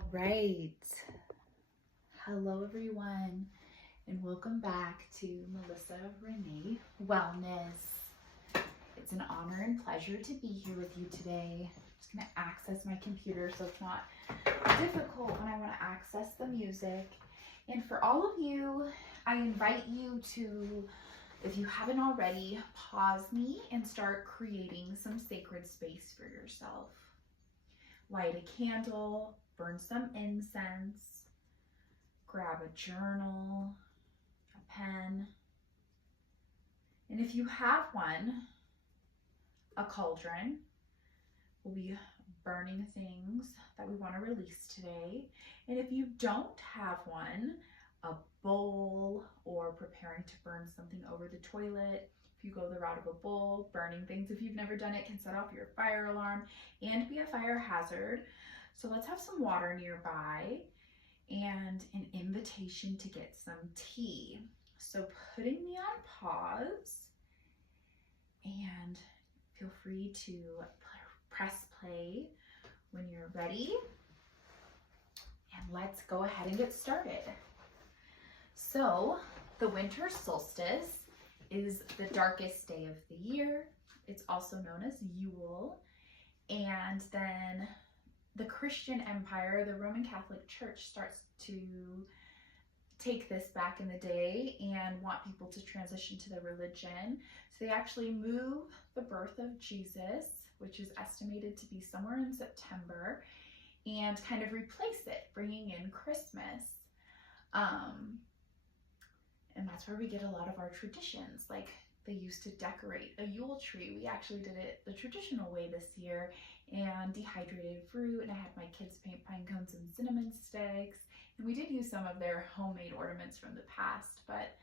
All right. Hello, everyone, and welcome back to Melissa Renee Wellness. It's an honor and pleasure to be here with you today. I'm just going to access my computer so it's not difficult when I want to access the music. And for all of you, I invite you to, if you haven't already, pause me and start creating some sacred space for yourself. Light a candle, burn some incense, grab a journal, a pen, and if you have one, a cauldron. We'll be burning things that we want to release today. And if you don't have one, a bowl, or preparing to burn something over the toilet. If you go the route of a bowl, burning things, if you've never done it, can set off your fire alarm and be a fire hazard. So let's have some water nearby and an invitation to get some tea. So putting me on pause, and feel free to press play when you're ready. And let's go ahead and get started. So the winter solstice is the darkest day of the year. It's also known as Yule. And then the Christian Empire, the Roman Catholic Church, starts to take this back in the day and want people to transition to the religion. So they actually move the birth of Jesus, which is estimated to be somewhere in September, and kind of replace it, bringing in Christmas. And that's where we get a lot of our traditions. Like they used to decorate a Yule tree. We actually did it the traditional way this year, and dehydrated fruit, and I had my kids paint pine cones and cinnamon sticks. And we did use some of their homemade ornaments from the past, but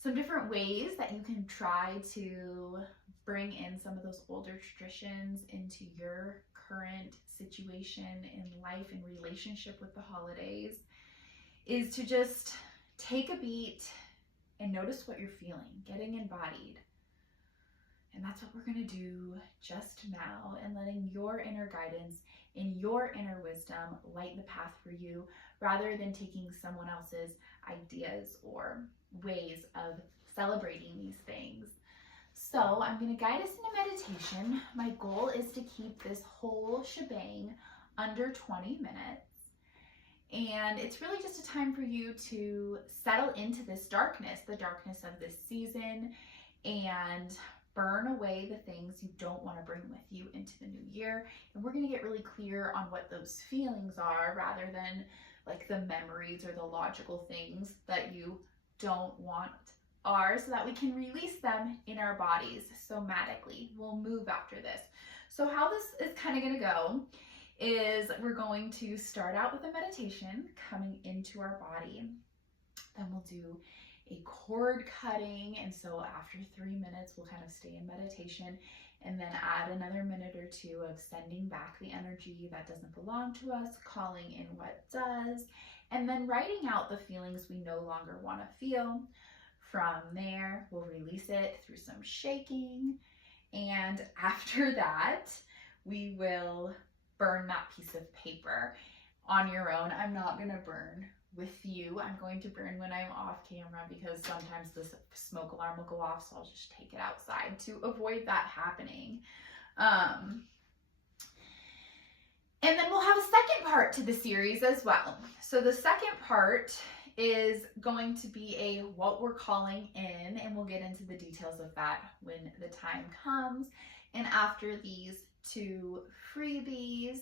some different ways that you can try to bring in some of those older traditions into your current situation in life and relationship with the holidays is to just take a beat and notice what you're feeling, getting embodied. And that's what we're going to do just now, and letting your inner guidance and your inner wisdom light the path for you, rather than taking someone else's ideas or ways of celebrating these things. So I'm going to guide us in a meditation. My goal is to keep this whole shebang under 20 minutes. And it's really just a time for you to settle into this darkness, the darkness of this season, and burn away the things you don't want to bring with you into the new year. And we're going to get really clear on what those feelings are, rather than like the memories or the logical things that you don't want are, so that we can release them in our bodies somatically. We'll move after this. So how this is kind of going to go is we're going to start out with a meditation coming into our body. Then we'll do a cord cutting, and so after 3 minutes we'll kind of stay in meditation, and then add another minute or two of sending back the energy that doesn't belong to us, calling in what does, and then writing out the feelings we no longer want to feel. From there, we'll release it through some shaking, and after that we will burn that piece of paper on your own. I'm not going to burn with you. I'm going to burn when I'm off camera, because sometimes the smoke alarm will go off, so I'll just take it outside to avoid that happening. And then we'll have a second part to the series as well. So the second part is going to be a what we're calling in, and we'll get into the details of that when the time comes. And after these 2 freebies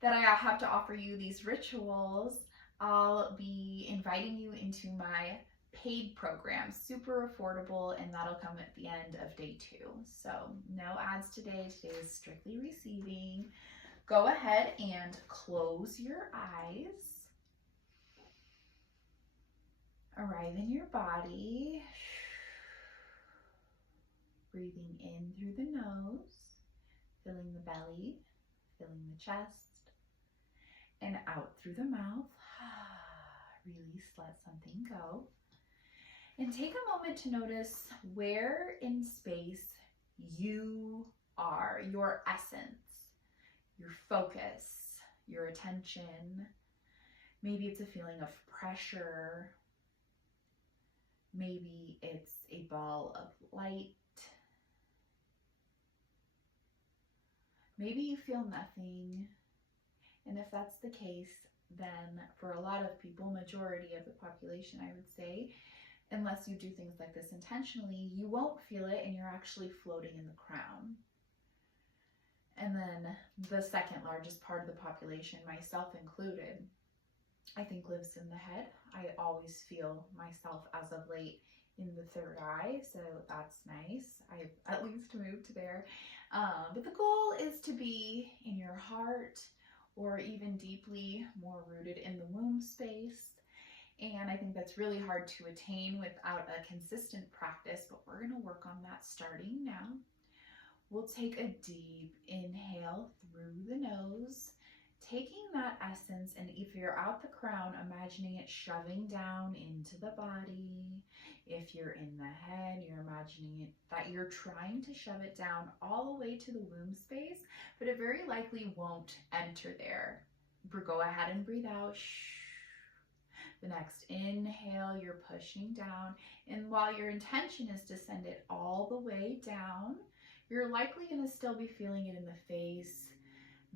that I have to offer you, these rituals, I'll be inviting you into my paid program, super affordable, and that'll come at the end of day 2. So no ads today. Today is strictly receiving. Go ahead and close your eyes. Arrive in your body. Breathing in through the nose, filling the belly, filling the chest, and out through the mouth. Release, let something go. And take a moment to notice where in space you are, your essence, your focus, your attention, Maybe it's a feeling of pressure. Maybe it's a ball of light. Maybe you feel nothing. And if that's the case, then for a lot of people, majority of the population, I would say, unless you do things like this intentionally, you won't feel it and you're actually floating in the crown. And then the second largest part of the population, myself included, I think lives in the head. I always feel myself as of late in the third eye, so that's nice. I've at least moved there. But the goal is to be in your heart, or even deeply more rooted in the womb space. And I think that's really hard to attain without a consistent practice, but we're going to work on that starting now. We'll take a deep inhale through the nose, taking that essence, and if you're out the crown, imagining it shoving down into the body. If you're in the head, you're imagining it that you're trying to shove it down all the way to the womb space, but it very likely won't enter there. Go ahead and breathe out. The next inhale, you're pushing down, and while your intention is to send it all the way down, you're likely going to still be feeling it in the face.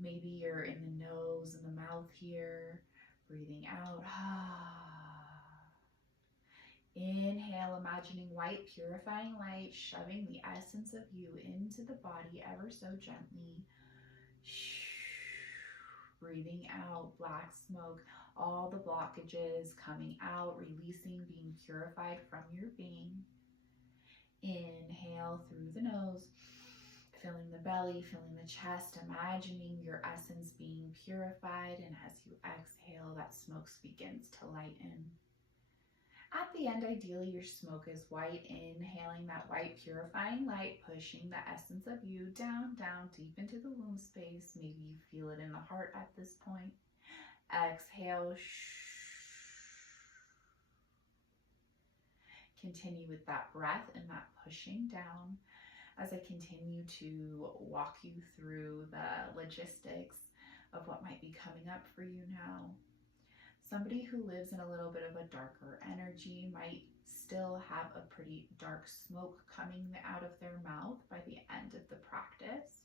Maybe you're in the nose and the mouth here. Breathing out. Inhale, imagining white, purifying light, shoving the essence of you into the body ever so gently. Breathing out, black smoke, all the blockages coming out, releasing, being purified from your being. Inhale through the nose, filling the belly, filling the chest, imagining your essence being purified, and as you exhale, that smoke begins to lighten. At the end, ideally, your smoke is white, inhaling that white, purifying light, pushing the essence of you down, down, deep into the womb space. Maybe you feel it in the heart at this point. Exhale. Continue with that breath and that pushing down. As I continue to walk you through the logistics of what might be coming up for you now. Somebody who lives in a little bit of a darker energy might still have a pretty dark smoke coming out of their mouth by the end of the practice.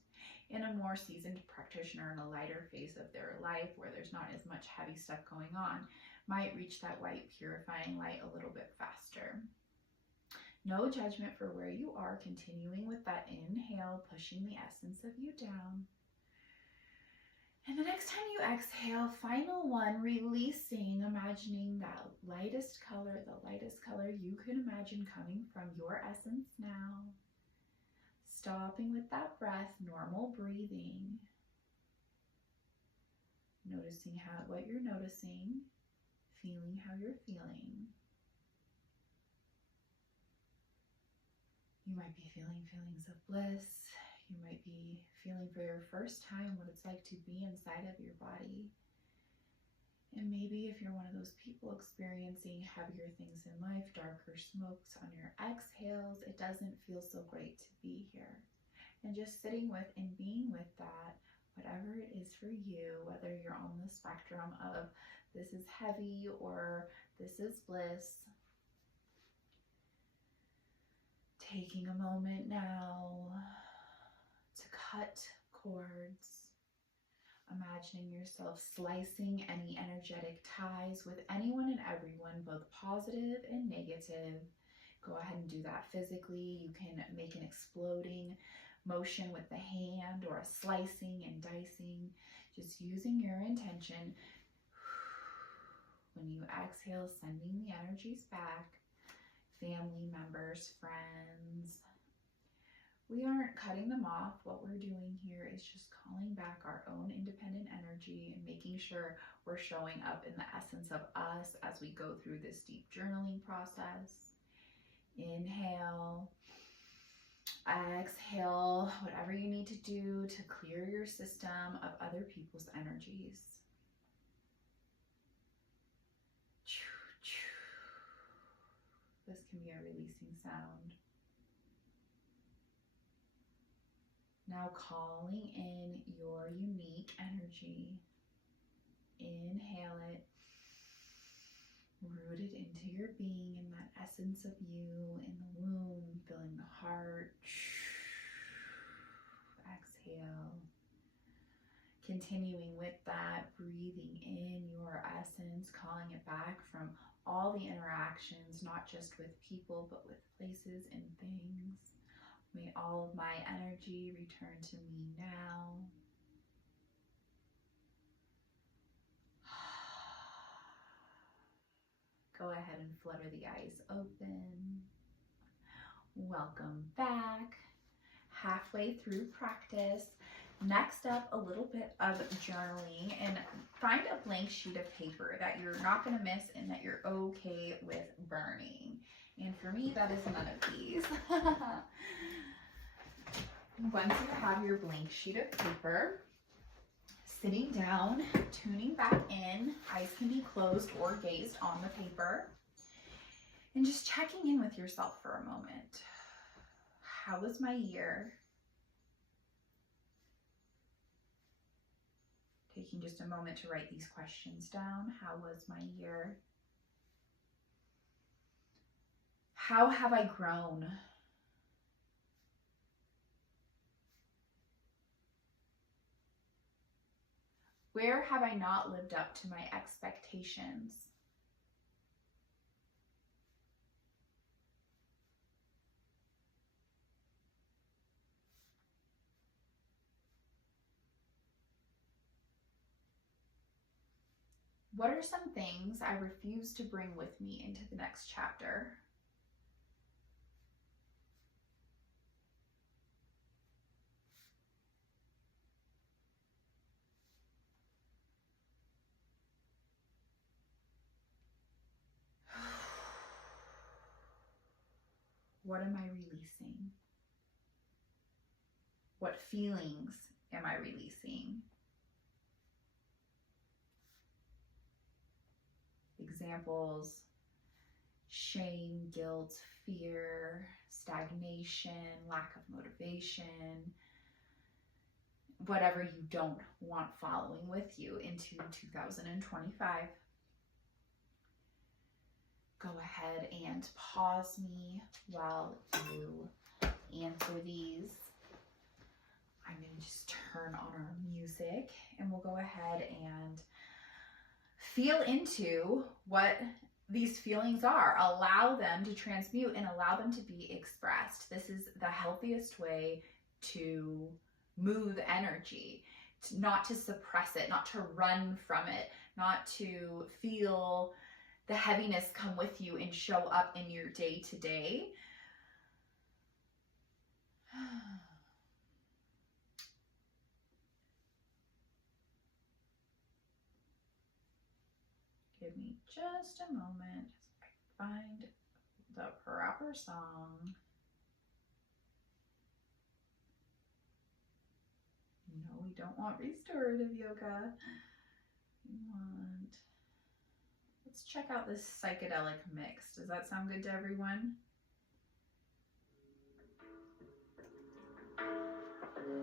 And a more seasoned practitioner in a lighter phase of their life where there's not as much heavy stuff going on might reach that white purifying light a little bit faster. No judgment for where you are, continuing with that inhale, pushing the essence of you down. And the next time you exhale, final one, releasing, imagining that lightest color, the lightest color you can imagine coming from your essence now. Stopping with that breath, normal breathing. Noticing what you're noticing, feeling how you're feeling. You might be feeling feelings of bliss. You might be feeling for your first time what it's like to be inside of your body. And maybe if you're one of those people experiencing heavier things in life, darker smokes on your exhales, it doesn't feel so great to be here. And just sitting with and being with that, whatever it is for you, whether you're on the spectrum of this is heavy or this is bliss. Taking a moment now to cut cords, imagining yourself slicing any energetic ties with anyone and everyone, both positive and negative. Go ahead and do that physically. You can make an exploding motion with the hand or a slicing and dicing, just using your intention. When you exhale, sending the energies back. Family members, friends. We aren't cutting them off. What we're doing here is just calling back our own independent energy and making sure we're showing up in the essence of us as we go through this deep journaling process. Inhale. Exhale, whatever you need to do to clear your system of other people's energies. This can be a releasing sound. Now calling in your unique energy. Inhale it. rooted into your being, in that essence of you in the womb, filling the heart. Exhale. Continuing with that, breathing in your essence, calling it back from all the interactions, not just with people, but with places and things. May all of my energy return to me now. Go ahead and flutter the eyes open. Welcome back. Halfway through practice. Next up, a little bit of journaling, and find a blank sheet of paper that you're not going to miss and that you're okay with burning. And for me, that is none of these. Once you have your blank sheet of paper, sitting down, tuning back in, eyes can be closed or gazed on the paper, and just checking in with yourself for a moment. How was my year? Taking just a moment to write these questions down. How was my year? How have I grown? Where have I not lived up to my expectations? What are some things I refuse to bring with me into the next chapter? What am I releasing? What feelings am I releasing? Examples: shame, guilt, fear, stagnation, lack of motivation, whatever you don't want following with you into 2025. Go ahead and pause me while you answer these. I'm going to just turn on our music and we'll go ahead and feel into what these feelings are. Allow them to transmute and allow them to be expressed. This is the healthiest way to move energy, not to suppress it, not to run from it, not to feel the heaviness come with you and show up in your day to day. Give me just a moment as I find the proper song. No, we don't want restorative yoga. Let's check out this psychedelic mix. Does that sound good to everyone?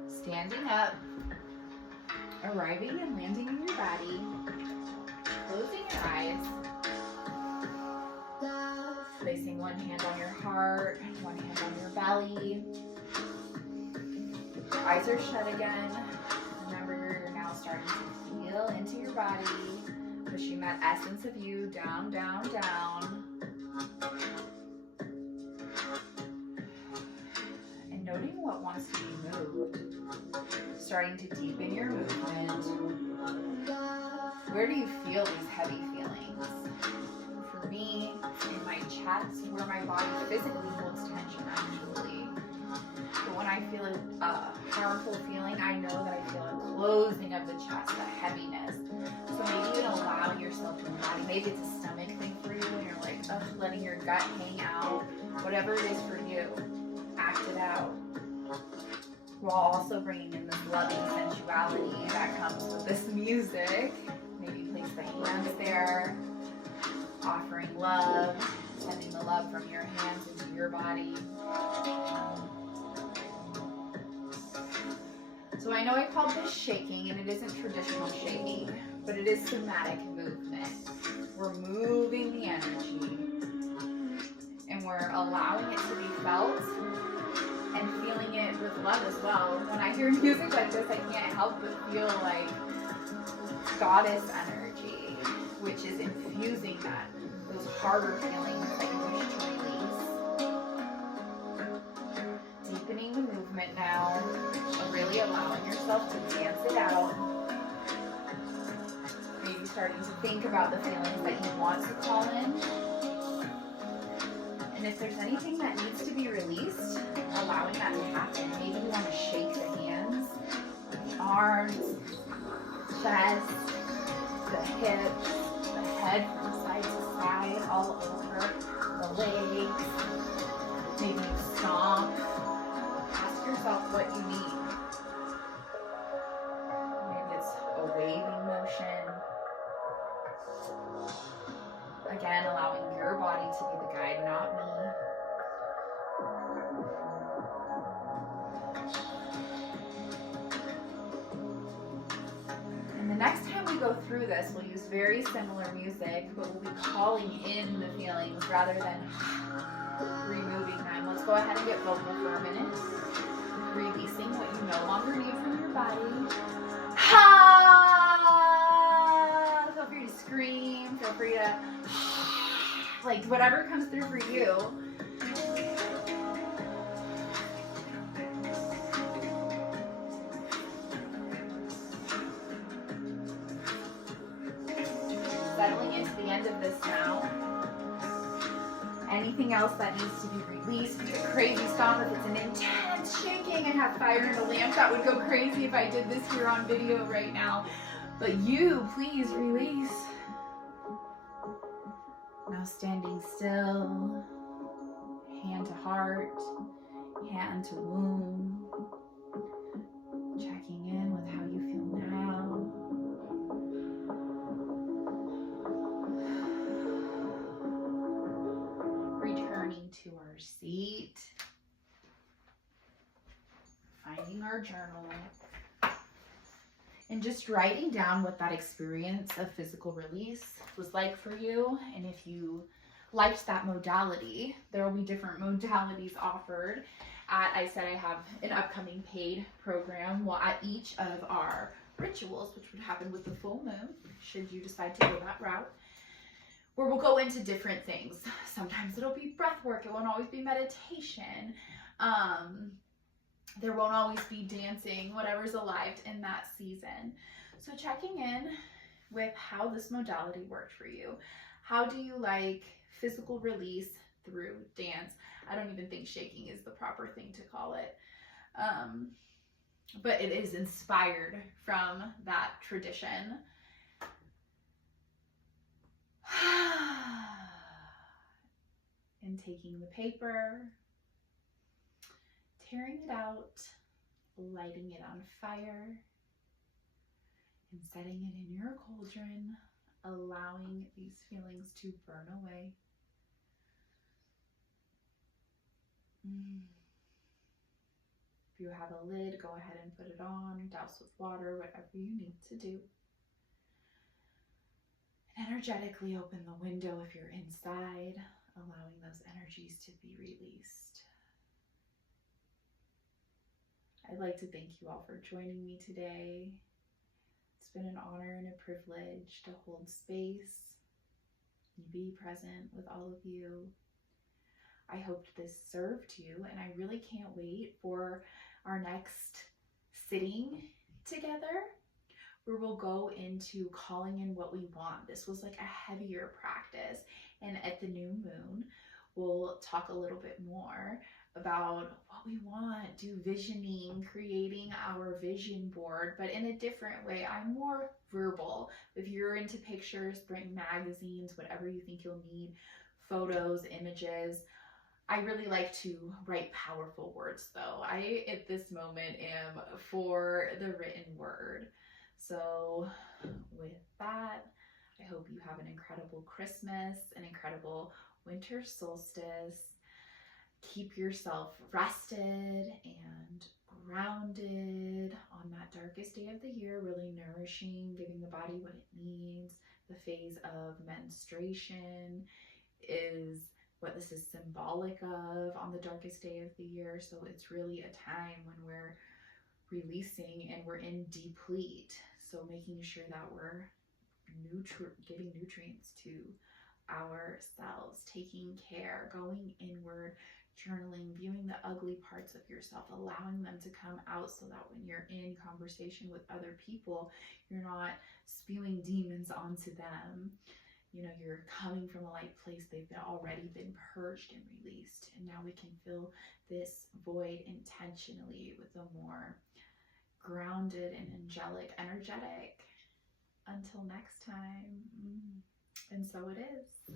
Standing up, arriving and landing in your body, closing your eyes, placing one hand on your heart, one hand on your belly. Eyes are shut again. Remember, you're now starting to feel into your body, pushing that essence of you down, down, down. And noting what wants to be moved. Starting to deepen your movement. Where do you feel these heavy feelings? For me, in my chest, where my body physically holds tension actually. But when I feel a harmful feeling, I know that I feel a closing of the chest, a heaviness. So maybe you can allow yourself to embody. Maybe it's a stomach thing for you and you're like, letting your gut hang out. Whatever it is for you, act it out. While also bringing in this loving sensuality that comes with this music. Maybe place the hands there, offering love, sending the love from your hands into your body. So I know I called this shaking, and it isn't traditional shaking, but it is somatic movement. we're moving the energy, and we're allowing it to be felt and feeling it with love as well. When I hear music like this, I can't help but feel like goddess energy, which is infusing those harder feelings that you wish to release. Deepening the movement now, really allowing yourself to dance it out. Maybe starting to think about the feelings that you want to call in. And if there's anything that needs to be released, allowing that to happen. Maybe you want to shake the hands, the arms, chest, the hips, the head from side to side, all over, the legs. Maybe you stomp. Ask yourself what you need. Maybe it's a waving motion. Again, allowing your body to be the guide, not me. And the next time we go through this, we'll use very similar music, but we'll be calling in the feelings rather than removing them. Let's go ahead and get vocal for a minute. Releasing what you no longer need from your body. Feel free to scream, feel free to like whatever comes through for you. Settling into the end of this now. Anything else that needs to be released, do a crazy stomp. If it's an intense shaking, I have fire in the lamp. That would go crazy if I did this here on video right now. But you, please release. Now standing still, hand to heart, hand to womb, checking in with how you feel now. Returning to our seat, finding our journal, and just writing down what that experience of physical release was like for you. And if you liked that modality, there will be different modalities offered. I said I have an upcoming paid program at each of our rituals, which would happen with the full moon, should you decide to go that route, where we'll go into different things. Sometimes it'll be breath work. It won't always be meditation. There won't always be dancing, whatever's alive in that season. So checking in with how this modality worked for you. How do you like physical release through dance? I don't even think shaking is the proper thing to call it. But it is inspired from that tradition. And taking the paper, tearing it out, lighting it on fire, and setting it in your cauldron, allowing these feelings to burn away. If you have a lid, go ahead and put it on, douse with water, whatever you need to do. And energetically open the window if you're inside, allowing those energies to be released. I'd like to thank you all for joining me today. It's been an honor and a privilege to hold space and be present with all of you. I hoped this served you, and I really can't wait for our next sitting together, where we'll go into calling in what we want. This was like a heavier practice, and at the new moon, we'll talk a little bit more about what we want, do visioning, creating our vision board, but in a different way. I'm more verbal. If you're into pictures, bring magazines, whatever you think you'll need, photos, images. I really like to write powerful words though. I, at this moment, am for the written word. So with that, I hope you have an incredible Christmas, an incredible winter solstice. Keep yourself rested and grounded on that darkest day of the year, really nourishing, giving the body what it needs, the phase of menstruation is what this is symbolic of on the darkest day of the year. So it's really a time when we're releasing and we're in deplete. So making sure that we're giving nutrients to ourselves, taking care, going inward, journaling, viewing the ugly parts of yourself, allowing them to come out so that when you're in conversation with other people, you're not spewing demons onto them. You know, you're coming from a light place. They've already been purged and released. And now we can fill this void intentionally with a more grounded and angelic, energetic. Until next time. And so it is.